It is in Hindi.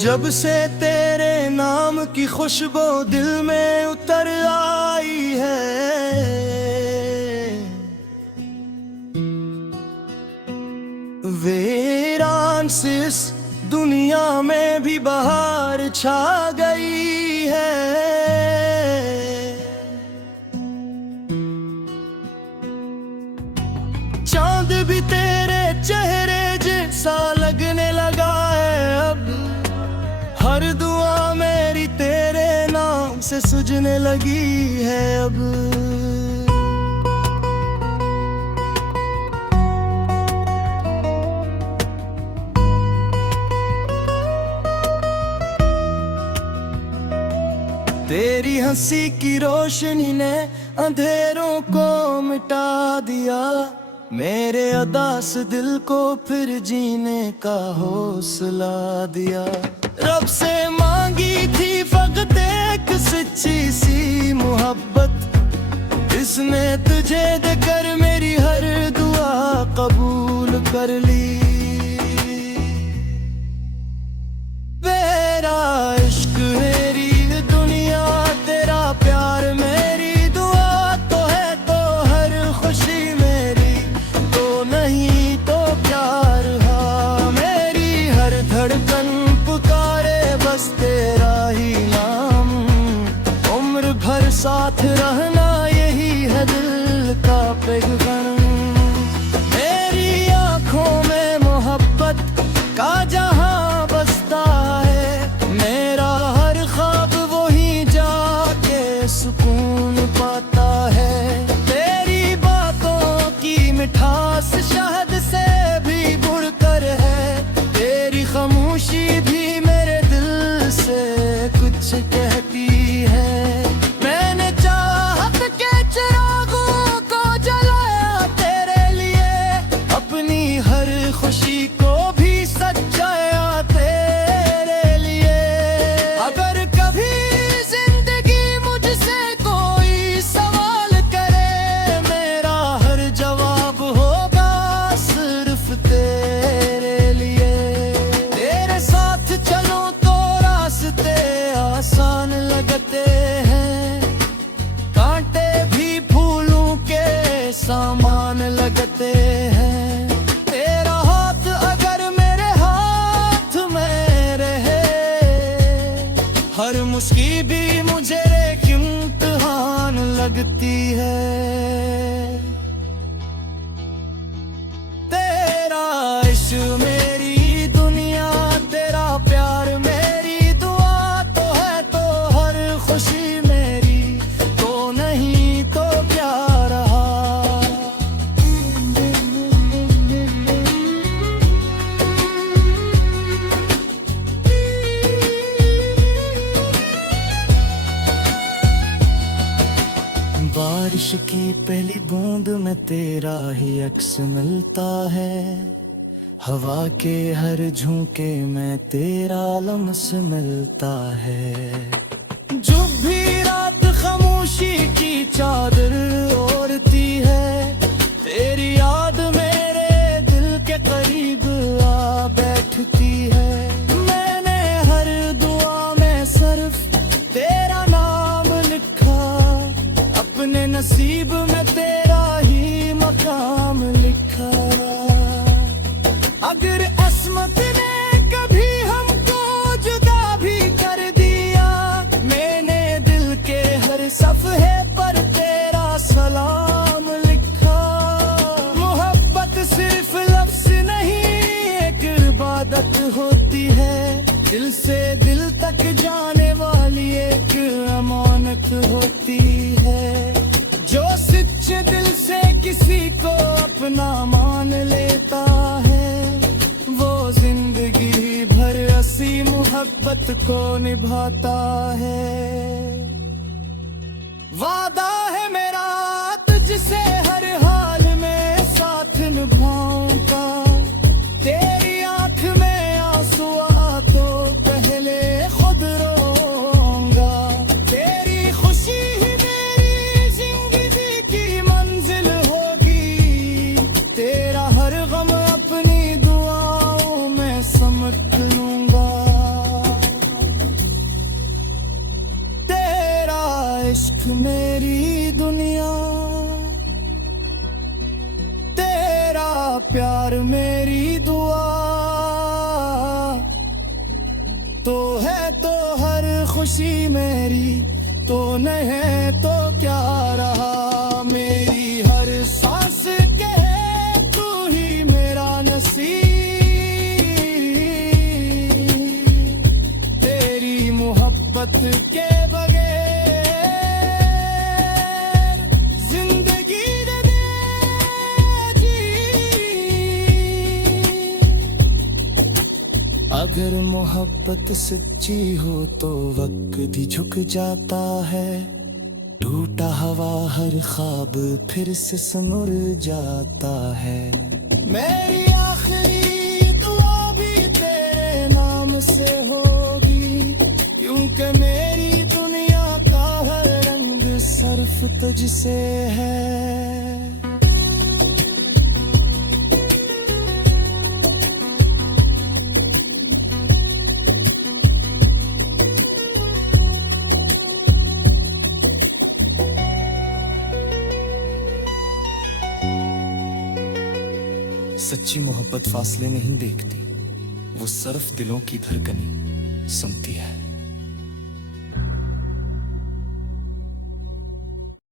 जब से तेरे नाम की खुशबू दिल में उतर आई है, वीरान से इस दुनिया में भी बहार छा गई है। चांद भी तेरे चेहरे जैसा लगने लगा है अब, हर दुआ मेरी तेरे नाम से सुझने लगी है अब। तेरी हंसी की रोशनी ने अंधेरों को मिटा दिया, मेरे उदास दिल को फिर जीने का हौसला दिया। रब से मांगी थी फकत एक सच्ची सी मोहब्बत, इसने तुझे देकर मेरी हर दुआ कबूल कर ली। मेरा इश्क मेरी दुनिया, तेरा प्यार मेरी दुआ, तो है तो हर खुशी मेरी, तो नहीं तो प्यार हा मेरी। हर धड़कन पुकारे बस तेरा ही नाम, उम्र भर साथ रहना यही है दिल का पैगाम। मेरी आंखों में मोहब्बत का जहां बसता है, मेरा हर ख्वाब वही जाके सुकून पाता है। तेरी बातों की मिठास शहद से भी बढ़कर है, तेरी खामोशी भी मेरे दिल से कुछ कहती है। मैंने चाहत के चिरागों को जलाया तेरे लिए, अपनी हर खुशी को भी सजाया तेरे लिए। अगर कभी जिंदगी मुझसे कोई सवाल करे, मेरा हर जवाब होगा सिर्फ तेरे लिए। तेरे साथ चलो तो रास्ते आसान लगते हैं, कांटे भी फूलों के सामान लगते हैं। तेरा हाथ अगर मेरे हाथ में रहे, हर मुश्किल भी मुझे एक इम्तिहान लगती है। तेरा इश्क मेरी दुनिया, तेरा प्यार मेरी दुआ, तो है तो हर खुशी मेरी, तो नहीं तो प्यार हा। बारिश की पहली बूंद में तेरा ही अक्स मिलता है, हवा के हर झोंके में तेरा लम्स मिलता है। जब भी रात खामोशी की चादर ओढ़ती है, तेरी याद मेरे दिल के करीब आ बैठती है। मैंने हर दुआ में सिर्फ तेरा नाम लिखा, अपने नसीब में तेरा ही मकाम लिखा। अगर अस्मत ने कभी हमको जुदा भी कर दिया, मैंने दिल के हर सफ़हे पर तेरा सलाम लिखा। मोहब्बत सिर्फ लफ्ज़ नहीं एक इबादत होती है, दिल से दिल तक जाने वाली एक अमानत होती है। जो सच्चे दिल से किसी को अपना मान लेता है, वो जिंदगी भर हंसी मोहब्बत को निभाता है। वादा है मेरा तुझसे हर हाल में साथ निभाऊंगा, तेरी आंख में आंसू आ तो पहले खुद रोऊंगा। तेरी खुशी ही मेरी जिंदगी की मंजिल होगी, तेरा हर गम अपनी दुआओं में समझ लूंगा। इश्क मेरी दुनिया, तेरा प्यार मेरी दुआ, तो है तो हर खुशी मेरी, तो नहीं है तो क्या रहा। मेरी हर सांस के तू ही मेरा नसीब, तेरी मोहब्बत के बगैर जिंदगी दे जी। अगर मोहब्बत सच्ची हो तो वक्त ही झुक जाता है, टूटा हवा हर ख्वाब फिर से सनुर जाता है। मेरी आखिरी दुआ भी तेरे नाम से होगी, क्योंकि मेरी दुनिया का हर रंग सर्फ तुझसे है। सच्ची मोहब्बत फासले नहीं देखती, वो सिर्फ दिलों की धड़कनें सुनती है।